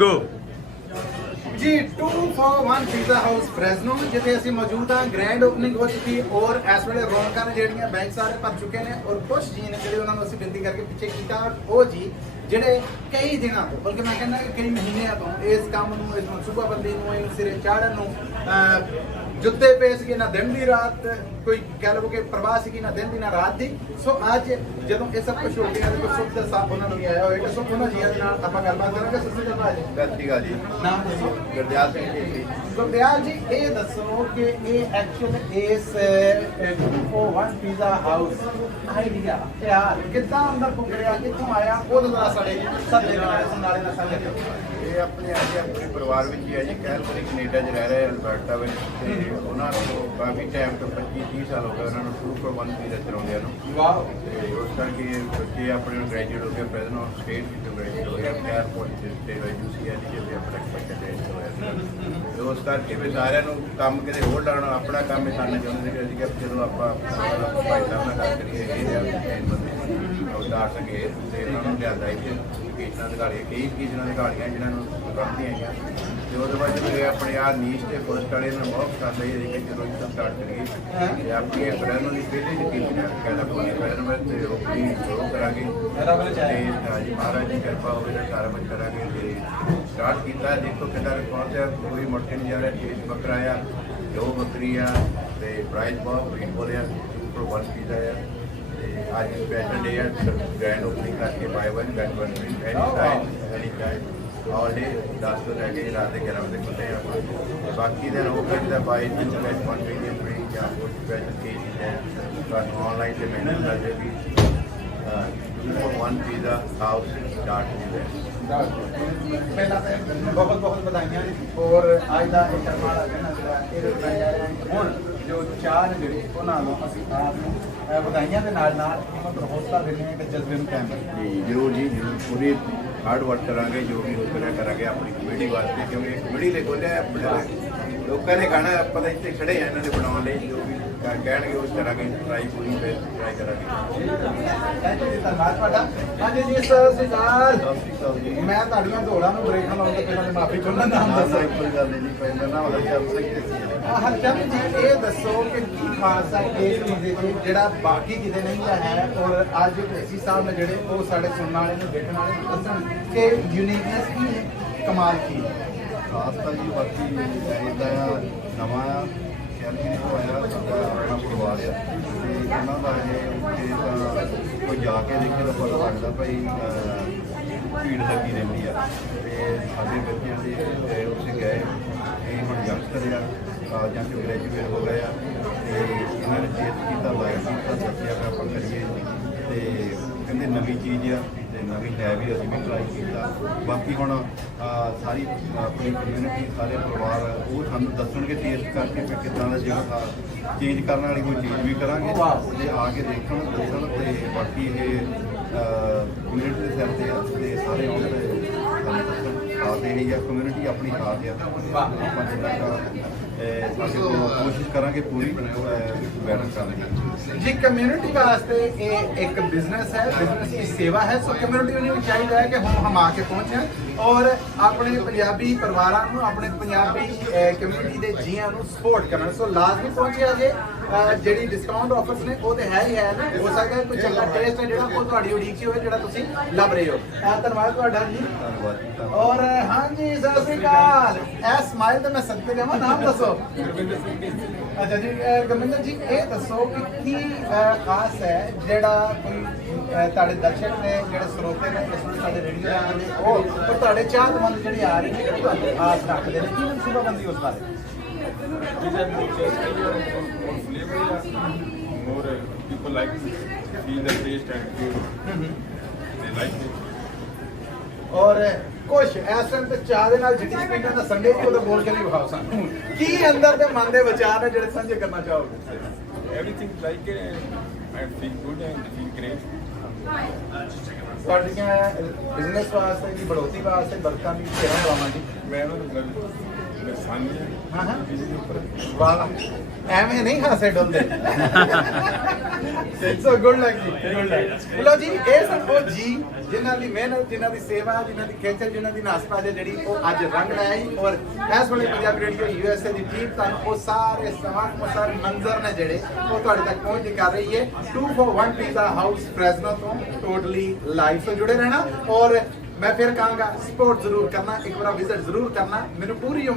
गो जी 2 for 1 pizza house Fresno ਜਿੱਥੇ ਅਸੀਂ ਮੌਜੂਦ ਹਾਂ। ਗ੍ਰੈਂਡ ਓਪਨਿੰਗ ਹੋ ਚੁੱਕੀ ਔਰ ਇਸ ਵੇਲੇ ਰੌਣਕਾਂ ਨੇ ਜਿਹੜੀਆਂ ਬੈਂਕ ਸਾਰੇ ਭਰ ਚੁੱਕੇ ਨੇ ਔਰ ਕੁਝ ਜੀ ਨੇ ਜਿਹੜੇ ਉਹਨਾਂ ਨੂੰ ਅਸੀਂ ਬੇਨਤੀ ਕਰਕੇ ਪਿੱਛੇ ਕੀਤਾ ਉਹ ਜੀ ਜਿਹੜੇ ਕਈ ਦਿਨਾਂ ਤੋਂ ਬਲਕਿ ਮੈਂ ਕਹਿੰਦਾ ਕਿ ਕਈ ਮਹੀਨਿਆਂ ਤੋਂ ਇਸ ਕੰਮ ਨੂੰ ਇਸ ਮਨਸੂਬਾਬੰਦੀ ਨੂੰ ਇਸ ਸਿਰੇ ਚਾੜਨ ਨੂੰ ਜੁੱਤੇ ਪਏ ਸੀਗੇ ਨਾ ਦਿਨ ਦੀ ਰਾਤ ਕੋਈ ਕਹਿ ਲਓ ਕਿ ਪ੍ਰਵਾਹ ਸੀਗੀ ਨਾ ਦਿਨ ਦੀ ਨਾ ਰਾਤ ਦੀ। ਸੋ ਅੱਜ ਜਦੋਂ ਇਹ ਸਭ ਕੁਝ ਹੋ ਗਿਆ ਤੇ ਸੁਖ ਦਾ ਸਾਥ ਉਹਨਾਂ ਨੂੰ ਵੀ ਆਇਆ ਹੋਏਗਾ। ਸੋ ਉਹਨਾਂ ਜੀਆਂ ਦੇ ਨਾਲ ਆਪਾਂ ਗੱਲਬਾਤ ਕਰਾਂਗੇ। ਸਤਿ ਸ਼੍ਰੀ ਅਕਾਲ ਜੀ। ਸਤਿ ਸ਼੍ਰੀ ਅਕਾਲ ਜੀ। ਨਾਮ ਦੱਸੋ। ਗੁਰਦਿਆਲ ਸਿੰਘ ਜੀ। ਗੁਰਦਿਆਲ ਜੀ ਇਹ ਦੱਸੋ ਕਿ ਇਹ ਐਕਚੁਅਲ ਇਸ 241 ਪੀਜ਼ਾ ਹਾਊਸ ਆਈਡੀਆ ਯਾਰ ਕਿੱਦਾਂ ਅੰਦਰ ਪੁੱਗ ਰਿਹਾ ਕਿੱਥੋਂ ਆਇਆ ਉਹ ਤਾਂ ਸਾਡੇ ਸਾਡੇ ਨਾਲੇ ਨਾਲ ਸਾਂਝਾ ਕਰੋ। ਇਹ ਆਪਣੇ ਪਰਿਵਾਰ ਵਿੱਚ ਹੀ ਹੈ ਜੀ। ਕੈਲਗਰੀ ਕੈਨੇਡਾ 'ਚ ਰਹਿ ਰਹੇ ਅਲਬਰਟਾ ਵਿੱਚ ਤੇ ਉਹਨਾਂ ਨੂੰ ਕਾਫੀ ਟਾਈਮ ਤੋਂ 25-30 ਸਾਲ ਹੋ ਗਏ ਉਹਨਾਂ ਨੂੰ 2 for 1 ਪੀਜ਼ਾ ਚਲਾਉਂਦਿਆਂ ਨੂੰ। ਵਾਓ। ਤੇ ਉਸ ਕਰਕੇ ਬੱਚੇ ਆਪਣੇ ਨੂੰ ਗ੍ਰੈਜੂਏਟ ਹੋ ਗਏ ਪ੍ਰੈਜ਼ੈਂਟ ਆਨ ਸਟੇਟ ਵਿੱਚ ਗ੍ਰੈਜੂਏਟ ਹੋ ਗਏ ਏਅਰਪੋਰਟ ਤੇ UCL ਜਿੱਥੇ ਆਪਣਾ ਬੱਚਾ ਗ੍ਰੈਜੂਏਟ ਹੋਇਆ ਤੇ ਉਸ ਕਰਕੇ ਵੀ ਸਾਰਿਆਂ ਨੂੰ ਕੰਮ ਕਿਤੇ ਹੋਰ ਲਾਉਣਾ ਆਪਣਾ ਕੰਮ ਹੀ ਕਰਨਾ ਚਾਹੁੰਦੇ ਸੀ ਅਸੀਂ ਕਿ ਜਦੋਂ ਆਪਾਂ ਭਾਈ ਸਾਹਿਬ ਨਾਲ ਗੱਲ ਕਰੀਏ ਇਹ ਉਦਾਰ ਸਕੇ ਤੇ ਉਹਨਾਂ ਨੂੰ ਲਿਆਦਾ ਇੱਥੇ ਕੀਚਨਾਂ ਦਿਖਾੜੀਆਂ ਕਈ ਕੀਚਨਾਂ ਦਿਖਾੜੀਆਂ ਜਿਨ੍ਹਾਂ ਨੂੰ ਕਰਦੀਆਂ ਆਈਆਂ ਤੇ ਉਹਦੇ ਬਾਅਦ ਜਦੋਂ ਆਪਣੇ ਆਹ ਨੀਚ ਤੇ ਫਸਟ ਵਾਲੇ ਨੂੰ ਬਹੁਤ ਪਸੰਦ ਆਈ ਕਿ ਜਦੋਂ ਇੱਥੇ ਸਟਾਰਟ ਕਰੀਏ ਤੇ ਆਪਣੀ ਬ੍ਰਾਂਡ ਦੀ ਪਹਿਲੀ ਯਕੀਨ ਹੈ ਕੈਲੀਫੋਰਨੀਆ ਬ੍ਰਾਂਡ ਵਿੱਚ ਤੇ ਉਹ ਵੀ ਸ਼ੁਰੂ ਕਰਾਂਗੇ ਤੇ ਜੀ ਮਹਾਰਾਜ ਦੀ ਕਿਰਪਾ ਹੋਵੇ ਤਾਂ ਸਾਰਾ ਕੁਝ ਕਰਾਂਗੇ ਤੇ ਸਟਾਰਟ ਕੀਤਾ ਦੇਖੋ ਕਿੰਨਾ ਰਿਸਪੌਂਸ ਹੈ। ਕੋਈ ਮੁੜ ਕੇ ਨਹੀਂ ਜਾ ਰਿਹਾ ਟੇਸਟ ਬੱਕਰਾ ਆ ਦੋ ਬੱਕਰੀ ਆ ਤੇ ਪ੍ਰਾਈਸ ਬਹੁਤ ਰੀਜ਼ਨੇਬਲ ਆ 2 for 1 ਪੀਜ਼ਾ ਆ ਤੇ ਅੱਜ ਸਪੈਸ਼ਲ ਡੇ ਆ ਗ੍ਰੈਂਡ ਓਪਨਿੰਗ ਕਰਕੇ buy 1 get 1 free any time all day 10 ਤੋਂ ਲੈ ਕੇ ਰਾਤ ਦੇ 11 ਵਜੇ ਖੁੱਲ੍ਹੇ ਆ ਤੇ ਬਾਕੀ ਦਿਨ ਉਹ ਕਹਿੰਦਾ ਬਾਏ 2 ਗੈਟ 1 ਫ੍ਰੀ ਜਾਂ ਹੋਰ ਸਪੈਸ਼ਲ ਕੇਸਿਸ ਹੈ ਤੁਹਾਨੂੰ ਆਨਲਾਈਨ ਤੇ ਮਿਲ ਜਾਵੇ ਵੀ 2 for 1 ਪੀਜ਼ਾ ਹਾਊਸ ਸਟਾਰਟ ਹੋ ਗਿਆ। ਪਹਿਲਾਂ ਤਾਂ ਬਹੁਤ ਬਹੁਤ ਵਧਾਈਆਂ ਔਰ ਅੱਜ ਦਾ ਇਹ ਸ਼ਰਮਾਲਾ ਦਿਨ ਜਿਹੜਾ ਇਹ ਵਧਾਈ ਜਾ ਰਿਹਾ ਹੁਣ ਜੋ ਚਾਰ ਜਿਹੜੇ ਉਹਨਾਂ ਨੂੰ ਅਸੀਂ ਆਪ ਨੂੰ ਵਧਾਈਆਂ ਦੇ ਨਾਲ ਨਾਲ ਮਤਲਬ ਹੌਸਲਾ ਦਿੰਦੇ ਹਾਂ ਕਿ ਜਜ਼ਬੇ ਨੂੰ ਕਾਇਮ ਰੱਖੀਏ। ਜੀ ਜ਼ਰੂਰ ਜੀ ਜ਼ਰੂਰ ਪੂਰੀ ਹਾਰਡ ਵਰਕ ਕਰਾਂਗੇ ਜੋ ਵੀ ਹੋ ਕਰਿਆ ਕਰਾਂਗੇ ਆਪਣੀ ਕਮੇਟੀ ਵਾਸਤੇ ਕਿਉਂਕਿ ਕਮੇਟੀ ਲਈ ਖੋਲ੍ਹਿਆ ਲੋਕਾਂ ਨੇ ਖਾਣਾ ਆਪਾਂ ਤਾਂ ਇੱਥੇ ਖੜੇ ਆ ਇਹਨਾਂ ਦੇ ਬਣਾਉਣ ਲਈ ਜੋ ਵੀ ਕਹਿਣਗੇ ਉਹ ਕਰਾਂਗੇ ਟਰਾਈ ਪੂਰੀ ਟਰਾਈ ਕਰਾਂਗੇ। ਥੈਂਕ ਯੂ ਜੀ ਧੰਨਵਾਦ ਤੁਹਾਡਾ। ਹਾਂਜੀ ਜੀ ਸਤਿ ਸ਼੍ਰੀ ਅਕਾਲ। ਸਤਿ ਸ਼੍ਰੀ ਅਕਾਲ ਜੀ। ਮੈਂ ਤੁਹਾਡੀਆਂ ਦੌੜਾਂ ਨੂੰ ਬ੍ਰੇਕ ਲਾਉਣ ਤੋਂ ਪਹਿਲਾਂ ਮਾਫੀ ਚਾਹੁੰਦਾ। ਨਾਮ ਦੱਸੋ। ਕੋਈ ਗੱਲ ਨਹੀਂ ਜੀ ਪਹਿਲਾਂ ਨਾ ਹਰਚੰਦ ਸਿੰਘ ਜੀ। ਹਰਚੰਦ ਜੀ ਇਹ ਦੱਸੋ ਕਿ ਕੀ ਖਾਸ ਹੈ ਇਸ ਪੀਜ਼ੇ 'ਚ ਜਿਹੜਾ ਬਾਕੀ ਕਿਤੇ ਨਹੀਂ ਹੈ ਔਰ ਅੱਜ ਏਸੀ ਸਾਹਿਬ ਨੇ ਜਿਹੜੇ ਉਹ ਸਾਡੇ ਸੁਣਨ ਵਾਲੇ ਨੂੰ ਦੇਖਣ ਵਾਲੇ ਨੂੰ ਦੱਸਣ ਕਿ ਯੂਨੀਕਨੈਸ ਕੀ ਹੈ ਕਮਾਲ ਕੀ ਹੈ। ਖਾਸ ਤਾਂ ਜੀ ਬਾਕੀ ਇੱਦਾਂ ਆ ਨਵਾਂ ਆ ਕੈਲਗਰੀ ਤੋਂ ਆਇਆ ਸਾਡਾ ਆਪਣਾ ਪਰਿਵਾਰ ਆ ਤੇ ਉਹਨਾਂ ਦਾ ਇਹ ਤਾਂ ਕੋਈ ਜਾ ਕੇ ਦੇਖੇ ਤਾਂ ਪਤਾ ਲੱਗਦਾ ਭਾਈ ਭੀੜ ਲੱਗੀ ਰਹਿੰਦੀ ਆ ਤੇ ਸਾਡੇ ਬੱਚਿਆਂ ਦੇ ਉੱਥੇ ਗਏ ਇਹ ਹੁਣ ਯੰਗਸਟਰ ਆ ਕਾਲਜਾਂ 'ਚ ਗ੍ਰੈਜੂਏਟ ਹੋ ਗਏ ਆ ਤੇ ਇਹਨਾਂ ਨੇ ਟੇਸਟ ਕੀਤਾ ਲਾਈਕ ਕੀਤਾ ਦੱਸਿਆ ਕਿ ਆਪਾਂ ਕਰੀਏ ਤੇ ਕਹਿੰਦੇ ਨਵੀਂ ਚੀਜ਼ ਆ ਤੇ ਨਵੀਂ ਹੈ ਵੀ ਅਸੀਂ ਵੀ ਟਰਾਈ ਕੀਤਾ। ਬਾਕੀ ਹੁਣ ਸਾਰੀ ਆਪਣੀ ਕਮਿਊਨਿਟੀ ਸਾਰੇ ਪਰਿਵਾਰ ਉਹ ਸਾਨੂੰ ਦੱਸਣਗੇ ਟੇਸਟ ਕਰਕੇ ਫਿਰ ਕਿੱਦਾਂ ਦਾ ਜਿਹੜਾ ਚੇਂਜ ਕਰਨ ਵਾਲੀ ਕੋਈ ਚੀਜ਼ ਵੀ ਕਰਾਂਗੇ ਤੇ ਆ ਕੇ ਦੇਖਣ ਦੱਸਣ ਤੇ ਬਾਕੀ ਇਹ ਕਮਿਊਨਿਟੀ ਦੇ ਸਿਰ ਤੇ ਆ ਤੇ ਸਾਰੇ ਆਉਣ ਤੇ ਸਾਨੂੰ ਦੱਸਣ ਖਾਸ ਇਹ ਆ ਕਮਿਊਨਿਟੀ ਆਪਣੀ ਖਾਸ ਆ ਆਪਾਂ ਜਿੰਨਾ ਅਸੀਂ ਕੋਸ਼ਿਸ਼ ਕਰਾਂਗੇ ਪੂਰੀ ਬੈਟਰ ਕਰਨ ਦੀ। ਜੀ ਕਮਿਊਨਿਟੀ ਵਾਸਤੇ ਇਹ ਇੱਕ ਬਿਜ਼ਨਸ ਹੈ ਬਿਜ਼ਨਸ ਦੀ ਸੇਵਾ ਹੈ। ਸੋ ਕਮਿਊਨਿਟੀ ਨੂੰ ਚਾਹੀਦਾ ਹੈ ਕਿ ਹੁਣ ਹਮ ਆ ਕੇ ਪਹੁੰਚਣ ਔਰ ਆਪਣੇ ਪੰਜਾਬੀ ਪਰਿਵਾਰਾਂ ਨੂੰ ਆਪਣੇ ਪੰਜਾਬੀ ਕਮਿਊਨਿਟੀ ਦੇ ਜੀਆਂ ਨੂੰ ਸਪੋਰਟ ਕਰਨ। ਸੋ ਲਾਜ਼ਮੀ ਪਹੁੰਚਿਆ ਜੇ ਜਿਹੜੀ ਡਿਸਕਾਊਂਟ ਆਫਰਸ ਨੇ ਉਹ ਤੇ ਹੈ ਹੀ ਹੈ ਨਾ ਹੋ ਸਕਦਾ ਕੋਈ ਚੰਗਾ ਟੇਸਟ ਹੈ ਜਿਹੜਾ ਉਹ ਤੁਹਾਡੀ ਉਡੀਕ 'ਚ ਹੋਵੇ ਜਿਹੜਾ ਤੁਸੀਂ ਲੱਭ ਰਹੇ ਹੋ। ਧੰਨਵਾਦ ਤੁਹਾਡਾ ਜੀ। ਧੰਨਵਾਦ ਜੀ। ਔਰ ਹਾਂਜੀ ਸਤਿ ਸ਼੍ਰੀ ਅਕਾਲ। ਇਹ ਸਮਾਈਲ ਤਾਂ ਮੈਂ ਸਦਕੇ ਜਾਵਾਂ। ਨਾਮ ਦੱਸੋ। ਅੱਛਾ ਜੀ ਗਮਿੰਦਰ ਜੀ ਇਹ ਦੱਸੋ ਕਿ ਕੀ ਖਾਸ ਹੈ ਜਿਹੜਾ ਕੋਈ ਤੁਹਾਡੇ ਦਰਸ਼ਕ ਨੇ ਜਿਹੜੇ ਸਰੋਤੇ ਨੇ ਇਸ ਨੂੰ ਸਾਡੇ ਰੇਡੀਓ ਦੇ ਨੇ ਉਹ ਤੁਹਾਡੇ ਚਾਹਤਮੰਦ ਜਿਹੜੇ ਆ ਰਹੇ ਨੇ ਤੁਹਾਡੇ ਆਸ ਰੱਖਦੇ ਨੇ ਕੀ ਮਨਸੂਬਾਬੰਦੀ ਉਸ ਬਾਰੇ। More people like to feel the taste and feel they like it. ਔਰ ਕੁਛ ਇਸ ਟਾਈਮ ਤੇ ਚਾਹ ਦੇ ਨਾਲ ਜਿੱਤੀ ਪੀਣਾ ਦਾ ਸੰਡੇ ਵੀ ਉਹਦਾ ਬੋਲ ਕੇ ਨਹੀਂ ਵਿਖਾਓ ਸਾਨੂੰ ਕੀ ਅੰਦਰ ਦੇ ਮਨ ਦੇ ਵਿਚਾਰ ਨੇ ਜਿਹੜੇ ਸਾਂਝੇ ਕਰਨਾ ਚਾਹੋਗੇ। Everything like it and feel good and feel great. ਤੁਹਾਡੀਆਂ ਬਿਜ਼ਨਸ ਵਾਸਤੇ ਦੀ ਬੜੋਤੀ ਵਾਸਤੇ ਬਰਕਾਂ ਦੀ ਘੇਰਾ ਲਵਾਵਾਂ ਜੀ। ਮੈਂ ਉਹਨਾਂ ਨੂੰ ਨਸਾਨੀ ਹਾਂ ਹਾਂ ਬਿਜਲੀ ਉੱਪਰ ਵਾਹ ਐਵੇਂ ਨਹੀਂ ਹਾਸੇ ਡੁੱਲਦੇ ਸੋ ਗੁੱਡ ਲੱਕ ਜੀ ਗੁੱਡ ਲੱਕ ਲੋ ਜੀ ਇਹ ਸਨ ਉਹ ਜੀ ਜਿਨ੍ਹਾਂ ਦੀ ਮਿਹਨਤ ਜਿਨ੍ਹਾਂ ਦੀ ਸੇਵਾ ਜਿਨ੍ਹਾਂ ਦੀ ਖੇਚਲ ਜਿਨ੍ਹਾਂ ਦੀ ਨਾਸਪਾਜ ਜਿਹੜੀ ਉਹ ਅੱਜ ਰੰਗ ਲੈ ਆਈ ਔਰ ਇਸ ਵੇਲੇ ਪੰਜਾਬੀ ਰੇਡੀਓ USA ਦੀ ਟੀਮ ਤੁਹਾਨੂੰ ਉਹ ਸਾਰੇ ਸਮਾਨ ਉਹ ਸਾਰੇ ਮੰਜ਼ਰ ਨੇ ਜਿਹੜੇ ਉਹ ਤੁਹਾਡੇ ਤੱਕ ਪਹੁੰਚ ਕਰ ਰਹੀ ਹੈ 241 ਪੀਜ਼ਾ ਹਾਊਸ ਫ੍ਰੈਜ਼ਨੋ ਤੋਂ ਟੋਟਲੀ ਲਾਈਵ ਤੋਂ ਜੁੜੇ ਰਹਿਣਾ ਔਰ ਮੈਂ ਫਿਰ ਕਹਾਂਗਾ ਸਪੋਰਟ ਜ਼ਰੂਰ ਕਰਨਾ ਇੱਕ ਵਾਰ ਵਿਜ਼ਿਟ ਜ਼ਰੂਰ ਕਰਨਾ ਮੈਨੂੰ ਪੂਰੀ ਉਮੀਦ